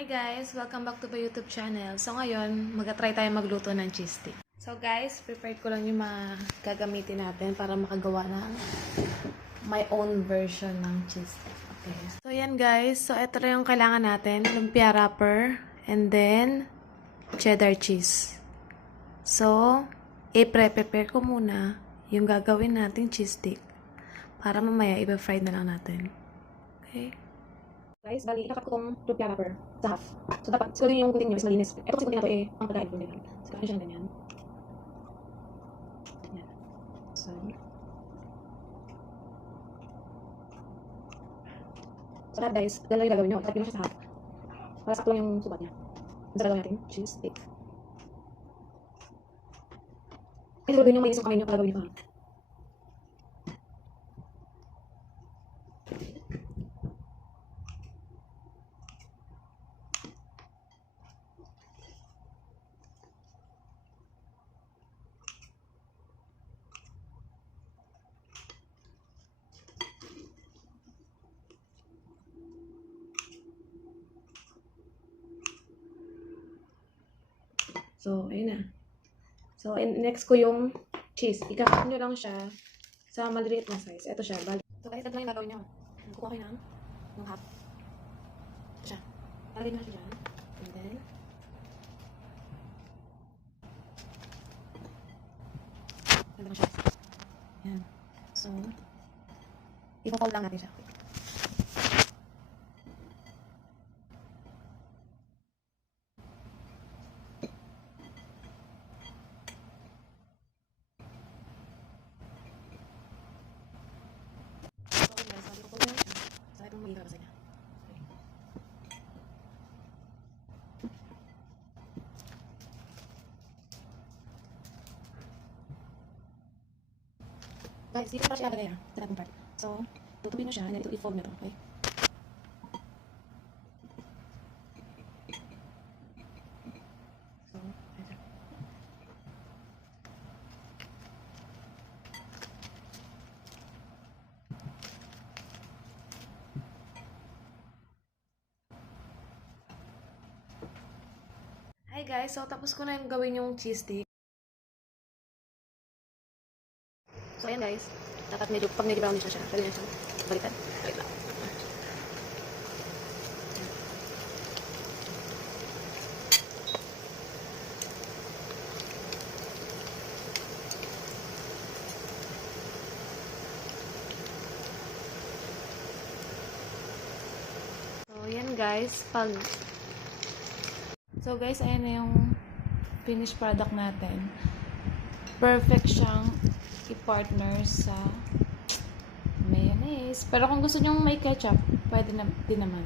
Hi guys! Welcome back to my YouTube channel. So ngayon, mag-try tayo magluto ng cheese stick. So guys, prepared ko lang yung mga gagamitin natin para makagawa ng my own version ng cheese stick. Okay. So yan guys, so ito lang yung kailangan natin. Lumpia wrapper and then cheddar cheese. So, i-prepare ko muna yung gagawin nating cheese stick para mamaya i-fry na lang natin. Okay? Guys, bali, ikakat ko itong lumpia wrapper sa half. So, dapat, siguro yung kuting nyo is malinis. Ito kasi kuting na ito ang pagkain ko nila. So, kaya siya na ganyan. Ganyan. So, lahat guys, dalawa yung gagawin nyo. Itatapin mo siya sa half. Para sakto lang yung subat niya. Sa gagawin natin, cheese stick. Ay, siguro yung mainis yung kamay nyo para gawin nyo pa. So, ayun na. So, next ko yung cheese. Ikakat nyo lang siya sa maliliit na size. Ito siya. Bali. So, guys, ito lang yung gagawin nyo. Kukuha kayo ng half. Ito siya. Talagay nyo siya dyan. And then, talagay mo siya. Yan. So, ipo-fold lang natin siya. Guys, dito pa siya ilagay sa lahat ng part. So, tutupin mo siya, and then ito i-fold na to, okay? So, ayan. Hi guys, so tapos ko na yung gawin yung cheese stick. So, ayan guys. Dapat medyo, pag medyo brownish na siya, pwede na siyang baliktad. Wait lang. So, ayan guys. So, guys, ayan na yung finished product natin. Perfect siyang i-partner sa mayonnaise. Pero kung gusto nyo may ketchup, pwede na din naman.